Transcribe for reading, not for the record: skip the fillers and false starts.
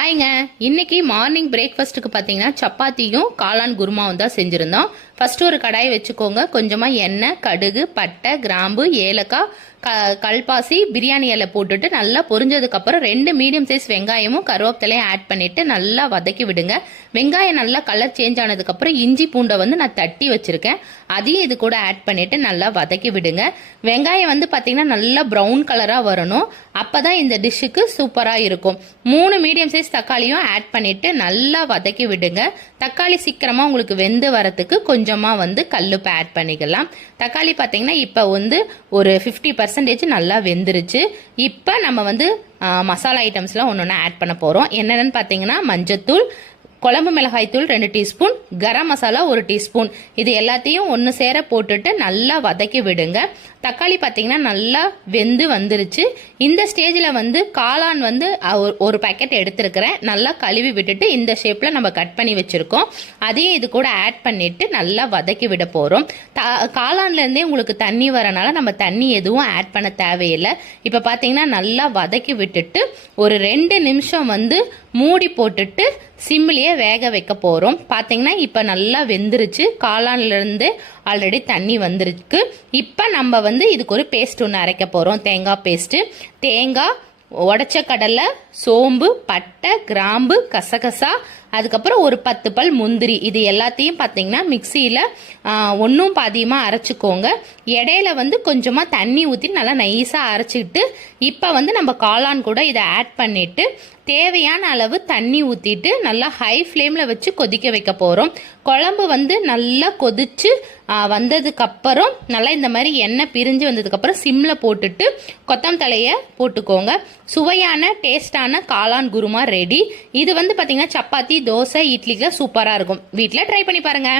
ஹாய்ங்க. இன்னைக்கு மார்னிங் பிரேக்ஃபாஸ்ட்டுக்கு பார்த்தீங்கன்னா சப்பாத்தியும் காளான் குருமாவும் தான் செஞ்சுருந்தோம். ஃபர்ஸ்ட் ஒரு கடாய் வச்சுக்கோங்க. கொஞ்சமாக எண்ணெய், கடுகு, பட்டை, கிராம்பு, ஏலக்காய், கல்பாசி, பிரியாணி இலை போட்டுட்டு நல்லா பொரிஞ்சதுக்கப்புறம் 2 மீடியம் சைஸ் வெங்காயமும் கருவேப்பிலையும் ஆட் பண்ணிட்டு நல்லா வதக்கி விடுங்க. வெங்காயம் நல்லா கலர் சேஞ்ச் ஆனதுக்கப்புறம் இஞ்சி பூண்டை நான் தட்டி வச்சிருக்கேன், அதையும் இது கூட ஆட் பண்ணிட்டு நல்லா வதக்கி விடுங்க. வெங்காயம் பார்த்தீங்கன்னா நல்லா ப்ரௌன் கலராக வரணும், அப்பதான் இந்த டிஷ்ஷுக்கு சூப்பராக இருக்கும். 3 மீடியம் சைஸ் தக்காளியும் ஆட் பண்ணிட்டு நல்லா வதக்கி விடுங்க. தக்காளி சீக்கிரமா உங்களுக்கு வெந்து வரத்துக்கு கொஞ்சமா கல்லுப்பு ஆட் பண்ணிக்கலாம். தக்காளி பார்த்தீங்கன்னா இப்போ ஒரு 50% நல்லா வெந்துருச்சு. இப்போ நம்ம மசாலா ஐட்டம்ஸ்லாம் ஒன்று ஆட் பண்ண போகிறோம். என்னென்னு பார்த்தீங்கன்னா மஞ்சத்தூள், குழம்பு மிளகாய் தூள் 2 டீஸ்பூன், கரம் மசாலா 1 டீஸ்பூன், இது எல்லாத்தையும் ஒன்று சேர போட்டுட்டு நல்லா வதக்கி விடுங்க. தக்காளி பார்த்தீங்கன்னா நல்லா வெந்து வந்துருச்சு. இந்த ஸ்டேஜில் காளான் ஒரு பேக்கெட் எடுத்துருக்கிறேன், நல்லா கழுவி விட்டுட்டு இந்த ஷேப்பில் நம்ம கட் பண்ணி வச்சுருக்கோம், அதையும் இது கூட ஆட் பண்ணிட்டு நல்லா வதக்கி விட போகிறோம். காளான்லேருந்தே உங்களுக்கு தண்ணி வரனால நம்ம தண்ணி எதுவும் ஆட் பண்ண தேவையில்லை. இப்போ பார்த்தீங்கன்னா நல்லா வதக்கி விட்டுட்டு ஒரு 2 நிமிஷம் மூடி போட்டுட்டு சிம்மிலேயே வேக வைக்க போகிறோம். பார்த்தீங்கன்னா இப்போ நல்லா வெந்துருச்சு, காளான்லேருந்து ஆல்ரெடி தண்ணி வந்துருக்கு. இப்போ நம்ம இதுக்கு ஒரு பேஸ்ட் ஒன்று அரைக்க போகிறோம், தேங்காய் பேஸ்ட்டு. தேங்காய், உடச்ச கடலை, சோம்பு, பட்டை, கிராம்பு, கசகசா, அதுக்கப்புறம் ஒரு 10 பல் முந்திரி, இது எல்லாத்தையும் பார்த்தீங்கன்னா மிக்சியில் ஒன்றும் பாதியமாக அரைச்சிக்கோங்க. இடையில கொஞ்சமாக தண்ணி ஊற்றி நல்லா நைஸாக அரைச்சிக்கிட்டு இப்போ நம்ம காளான் கூட இதை ஆட் பண்ணிவிட்டு தேவையான அளவு தண்ணி ஊற்றிட்டு நல்லா ஹை ஃப்ளேமில் வச்சு கொதிக்க வைக்க போகிறோம். குழம்பு நல்லா கொதிச்சு வந்ததுக்கப்புறம் நல்லா இந்த மாதிரி எண்ணெய் பிரிஞ்சு வந்ததுக்கப்புறம் சிம்மில் போட்டுட்டு கொத்தமல்லி தலையை போட்டுக்கோங்க. சுவையான டேஸ்டான காளான் குருமா ரெடி. இது பார்த்தீங்கன்னா சப்பாத்தி, தோசை, இட்லிக்கு சூப்பராக இருக்கும். வீட்டில் ட்ரை பண்ணி பாருங்க.